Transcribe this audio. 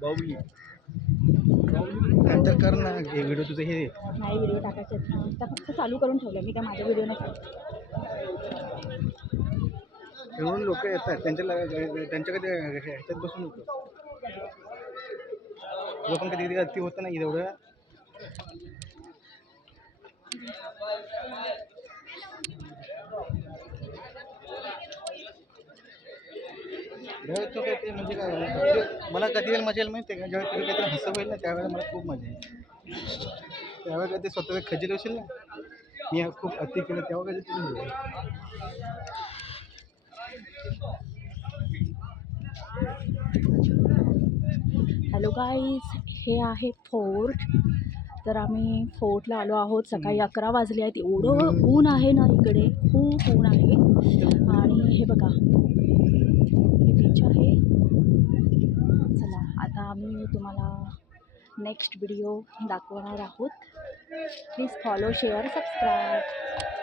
बाहुबली नंतर कर ना हे व्हिडिओ तुझे हे नाही व्हिडिओ टाकायचे आहेत त्या फक्त चालू करून ठेवलं मी काय माझा व्हिडिओ नाही काढत. म्हणून लोक येतात त्यांच्याकडे ह्याच्यात बसून होतो लोक कधी कधी अति होतं ना एवढं. ते म्हणजे काय मला कधी वेळ मजा येईल माहिती आहे का, जेव्हा तुझं काहीतरी हसं होईल ना त्यावेळेला मला खूप मजा येईल. त्यावेळेला कधी स्वतः खजील होशील ना मी खूप अति केलं तेव्हा कधी तुझं होईल. हॅलो गाईज, हे आहे फोर्ट. तर आम्ही फोर्टला आलो आहोत. सकाळी 11 वाजले आहेत. एवढं ऊन आहे ना इकडे, खूप ऊन आहे. आणि हे बघा हे बीच आहे. चला आता आम्ही तुम्हाला नेक्स्ट व्हिडिओ दाखवणार आहोत. Please follow share subscribe.